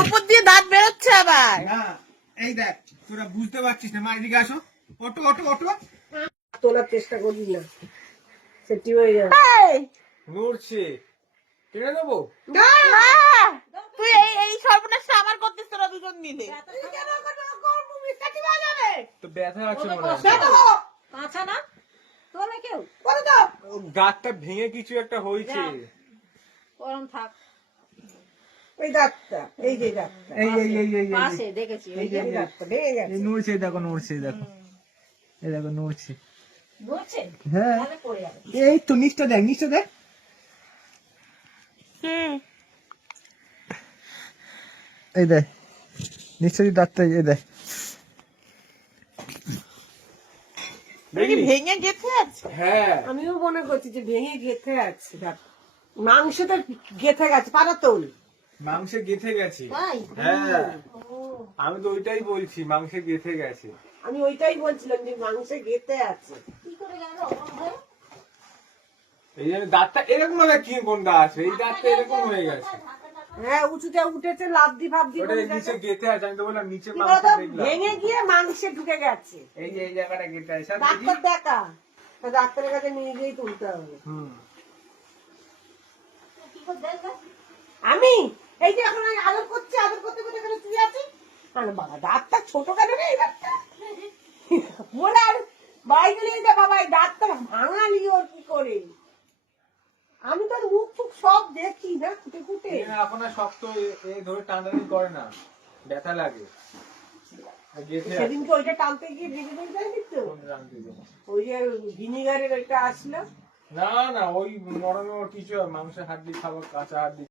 ওপর দিয়ে দাঁত বেরোচ্ছে আবার। না এই দেখ, তোরা বুঝতে পারছিস না, মা এদিকে আসো, অটো অটো অটো তোলার চেষ্টা করি না, সেটি হয়ে যাবে। নড়ছে, টেনে দেবো। তুই এই সর্বনাশটা আমার করতিস তোরা দুজন মিলে। তো ব্যথা আছে মনে হয়, কাঁচা না তোলে কেউ, গাঁটটা ভেঙে কিছু একটা হয়েছে। গরম থাক। ওই দাঁতটা, এই যে দাঁতটা, এই এই এই এই পাশে দেখেছি, ওই যে দাঁতটা ভেঙে গেছে। এই নড়ছে, দেখো নড়ছে, দেখো এই দেখো নড়ছে। নড়ছে? হ্যাঁ তাহলে পড়ে যাবে। এই তো নিচটা দেখ, নিচটা দেখ। এই দেখ নিশ্চয়ই দাঁতটা, এই দেখ ভেঙে গেছে আছে। হ্যাঁ আমিও মনে করছি যে ভেঙে গেথে আছে দাঁত, মাংসটা গেথে গেছে, পারাতল মাংসে গেথে গেছে। তাই? হ্যাঁ আমি তো ওইটাই বলছি, মাংসে গেথে গেছে। আমি ওইটাই বলছিলাম যে মাংসে গেথে আছে। কি করে গেল? এই জন্য দাঁতটা এরকম ভাবে, কি কোন দাঁত আছে, এই দাঁতটা এরকম হয়ে গেছে। হ্যাঁ উঁচুতে উঠেছে, লাফদি ফাবদি ওটা করে নিচে গেছে। গেথে আছে, আমি তো বললাম নিচে কি মাংস বলতো, দেখলাম। ভেঙে গিয়ে মাংসে ঢুকে গেছে। এই যে এই জায়গাটা গেথে আছে, আর দেখি। ডাক্তার দেখা, তা ডাক্তারের কাছে নিয়ে গিয়েই তুলতে হবে। হুম আমি এই যে এখন আমি আদর করছি, আদর করতে করতে এখানে শুয়ে আছি। আরে বাবা দাঁতটা ছোট কেন রে এই দাঁতটা? বলে আর বাড়ি গেলে যা বাবা এই দাঁতটা ভাঙালি ওর কি করে? আমি তো মুখ ফুক সব দেখি না ফুটে ফুটে। এখন আর শক্ত এই ধরে টানাটানি করে না, ব্যথা লাগে। আর গেথে আছে। সেদিনকে ওইটা টানতে গিয়ে ভেঙে ভেঙে যায়নি তো? কোন রাঙতে দেবো? ওই যে ভিনিগারের ওইটা আসলো। না না, ওই নরম কিছু মাংসের হাড্ডি খাবো, কাঁচা হাড্ডি